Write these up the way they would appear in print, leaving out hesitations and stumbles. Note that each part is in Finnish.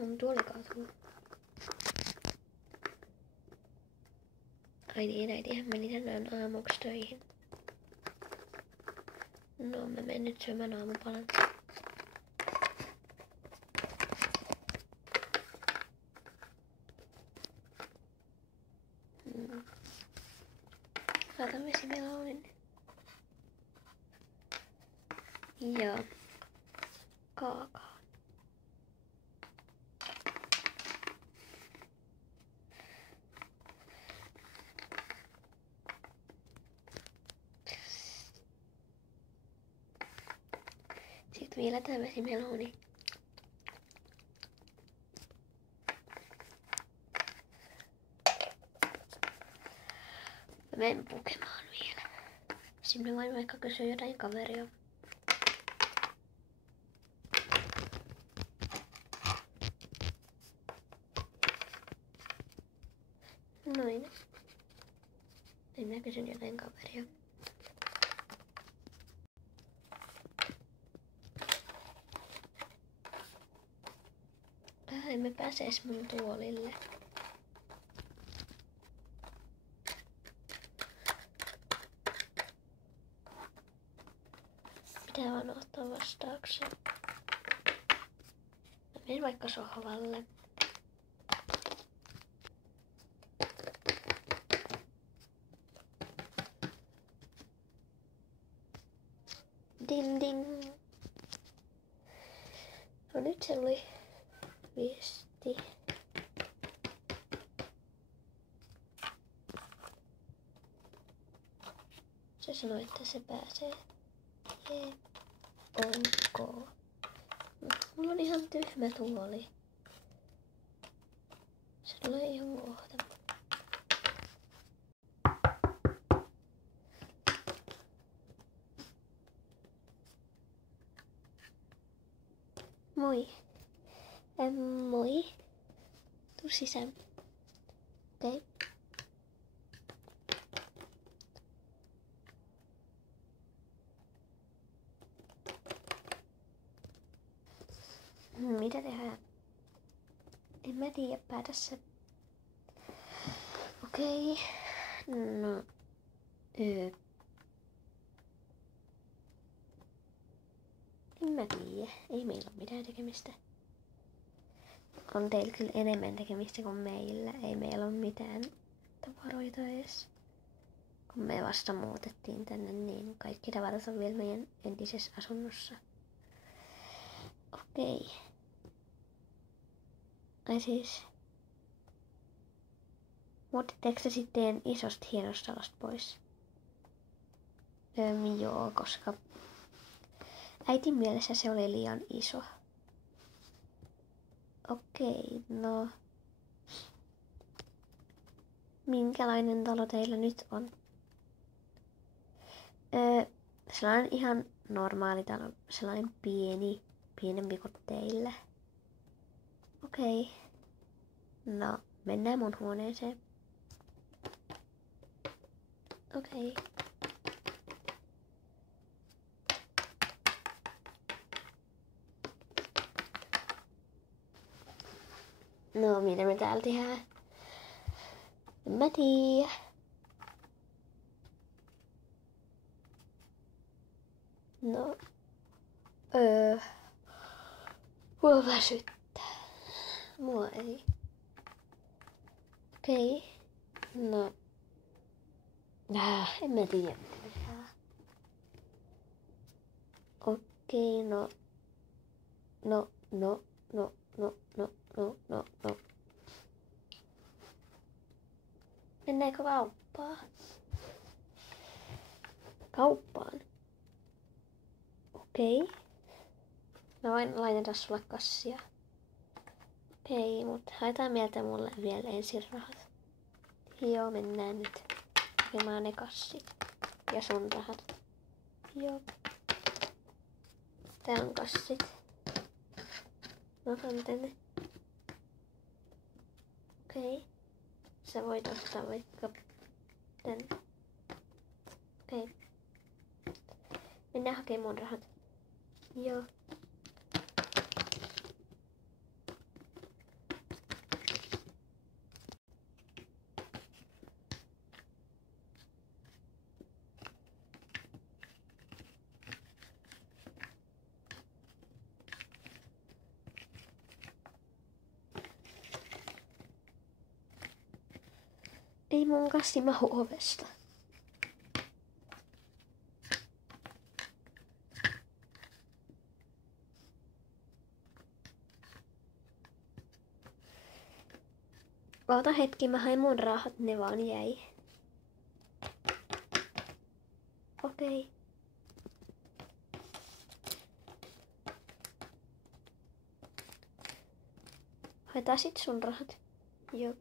Mun tuoli kaatuu. Ai niin, äitihän meni tänään aamuksi töihin. No, mä menen nyt syömään aamupalan. Laitan vesimelonin. Ja kaakaa. Sitten vielä tää vesimeloni. Mä menen pukemaan vielä. Sinne voin vaikka kysyä jotain kaveria. Noin. Minä kysyn jotain kaveria. Emme pääse edes mun tuolille. Pitää vaan ottaa vastauksen. Mä menen vaikka sohvalle. Ding ding. No nyt se oli viesti. Se sanoi, että se pääsee. Onko? Mulla on ihan tyhmä tuoli. Se tulee ihan kohta. Moi. Moi. Tuu sisään. Okei. Mitä tehdään? En mä tiedä, päätä se. Okei. No. En mä tiedä. Ei meillä ole mitään tekemistä. On teillä kyllä enemmän tekemistä kuin meillä. Ei meillä ole mitään tavaroita edes. Kun me vasta muutettiin tänne, niin kaikki tavarat on vielä meidän entisessä asunnossa. Okei. Ai siis. Muutitteko te sitten isosta hienosta talosta pois? Joo, koska äitin mielessä se oli liian iso. Okei, no. Minkälainen talo teillä nyt on? Sellainen ihan normaali talo, sellainen pienempi kuin teillä. Okei. No, mennään mun huoneeseen. Okei. No, mitä me täällä tehdään? En mä tiedä. No. Mua väsyttää. Mua ei. Okei. No. En mä tiedä mitä tehdään. Okei, no. No. Mennäänkö kauppaan? Kauppaan? Okei. Mä voin lainata sulle kassia. Okei, mutta haetaan mieltä mulle vielä ensin rahat. Joo, mennään nyt hakemaan ne kassit. Ja sun rahat. Joo. Tää on kassit. Mä otan tänne. Okei. Sä voit ottaa vaikka tänne. Okei. Mennään hakemaan mun rahat. Joo. Ei mun kassi mahu ovesta. Oota hetki, mä hain mun rahat, ne vaan jäi. Okei. Haetaan sit sun rahat. Joo.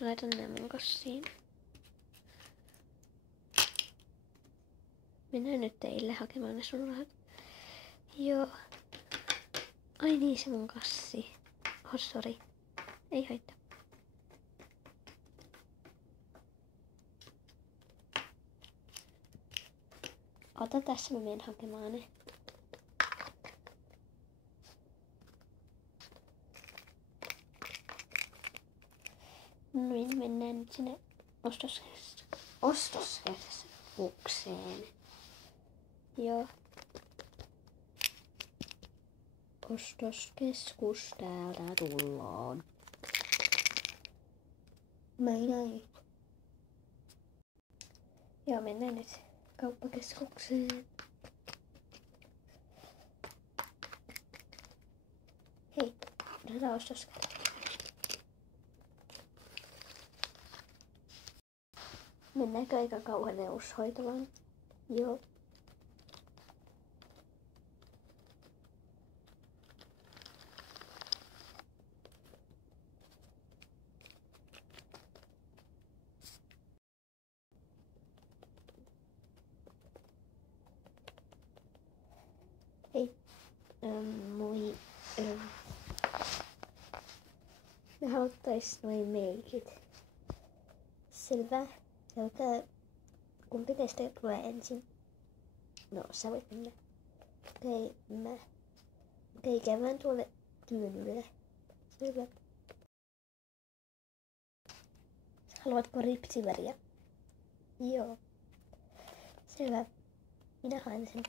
Laitan nää mun kassiin. Mennään nyt teille hakemaan ne sun rahat. Joo. Ai niin, se mun kassi. Oh, sori. Ei haittaa. Ota tässä, mä menen hakemaan ne. Noin, mennään nyt sinne ostoskeskukseen. Joo. Ostoskeskus täältä tullaan. Näin. Joo, mennään nyt kauppakeskukseen. Hei, lähdetään ostoskeskukseen. Mennäänkö aika kauan neushoitamaan? Joo. Hei. Moi. Me haluttais noin meikit. Selvä. Kumpi teistä tulee ensin? No, sä voit mennä. Okei, käydään tuolle tyynylle. Selvä. Haluatko ripsiväriä? Joo. Selvä. Minä haen sen.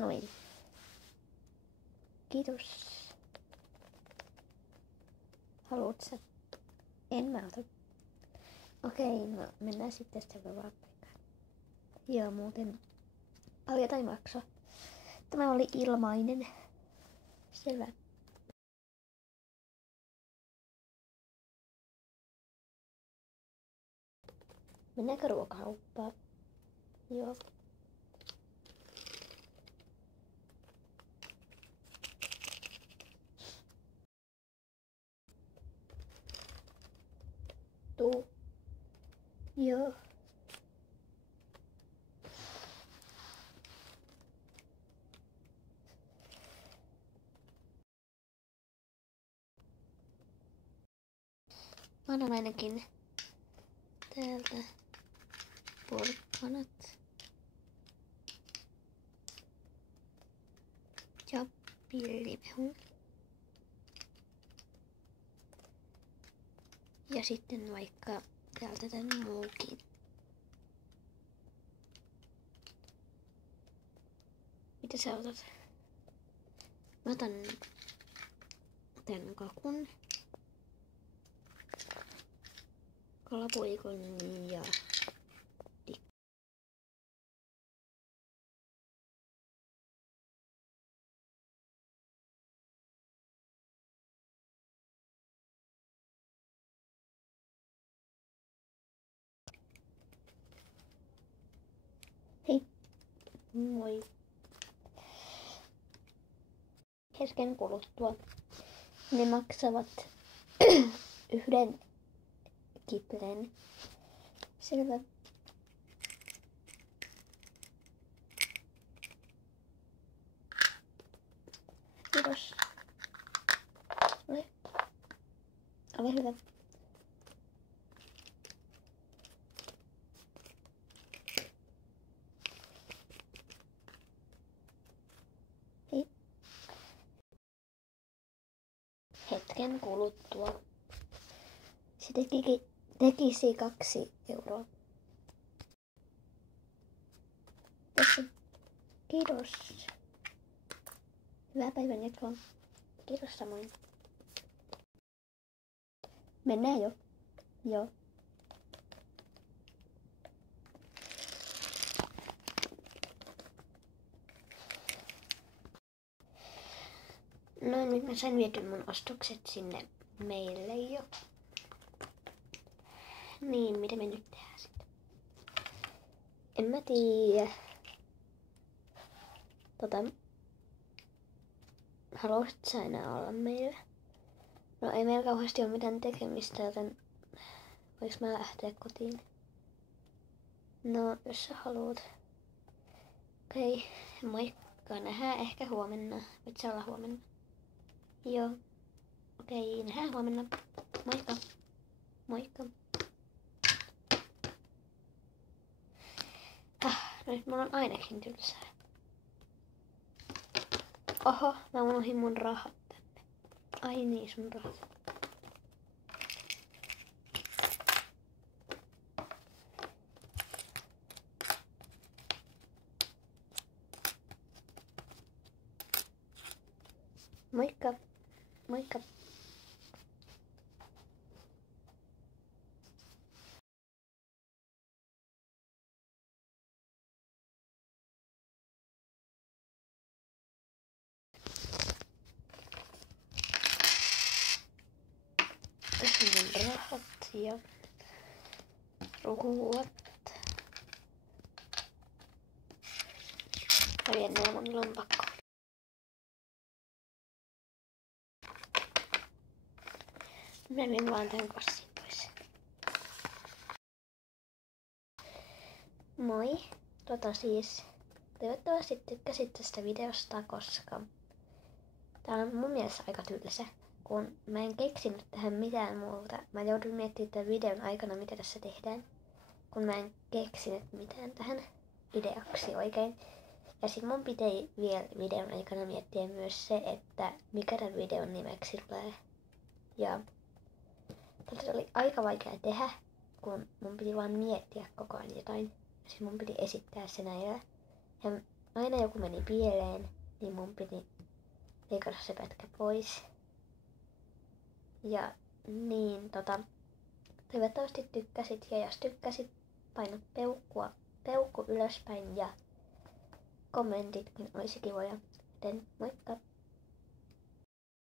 Noin. Kiitos. Haluat sä? En mä ota. Okei, no mennään sitten seuraavaan paikkaan. Joo, muuten paljon tai maksaa. Tämä oli ilmainen. Selvä. Mennäänkö ruokakauppaan? Joo. Tuu. Joo. Mä annan ainakin täältä porkkanat. Ja pillimehu. Ja sitten vaikka täältä tän muukin. Mitä sä otat? Mä otan tän kakun. Kalapuikon ja hei. Moi. Hetken kuluttua ne maksavat yhden kipleen. Selvä. Kiitos. Ole hyvä. hetken kuluttua. Se tekisi 2 euroa. Tässä. Kiitos. Hyvää päivän jatkoa. Kiitos samoin. Mennään jo. Joo. No nyt mä sain viety mun ostokset sinne meille jo. Niin, mitä me nyt tehdään sitten? En mä tiedä. Haluaisit sä enää olla meillä? No ei meillä kauheasti ole mitään tekemistä, joten voiks mä lähteä kotiin? No, jos sä haluat. Okei, moikka. Nähdään ehkä huomenna. Voit sä olla huomenna? Joo. Okei, nähdään huomenna. Moikka. Moikka. Nyt mulla on ainakin tylsää. Oho, mä unohdin mun rahat tänne. Ai niin, sun rahat. Moikka. Moikka. Tässä on mun rahat ja ruuat. Mä vien nää mun lompakkoon. Mä vien vaan tän kassin pois. Moi. Siis toivottavasti tykkäsit tästä videosta, koska tää on mun mielestä aika tylsä. Kun mä en keksinyt tähän mitään muuta. Mä joudun miettimään tämän videon aikana, mitä tässä tehdään. Kun mä en keksinyt mitään tähän ideaksi oikein. Ja sit mun pitää vielä videon aikana miettiä myös se, että mikä tämän videon nimeksi tulee. Ja tätä oli aika vaikea tehdä, kun mun piti vaan miettiä koko ajan jotain. Ja sit mun piti esittää se näillä. Ja aina joku meni pieleen, niin mun piti leikata se pätkä pois. Ja niin, toivottavasti tykkäsit, ja jos tykkäsit, paina peukku ylöspäin ja kommentitkin olisi kivoja. Joten moikka!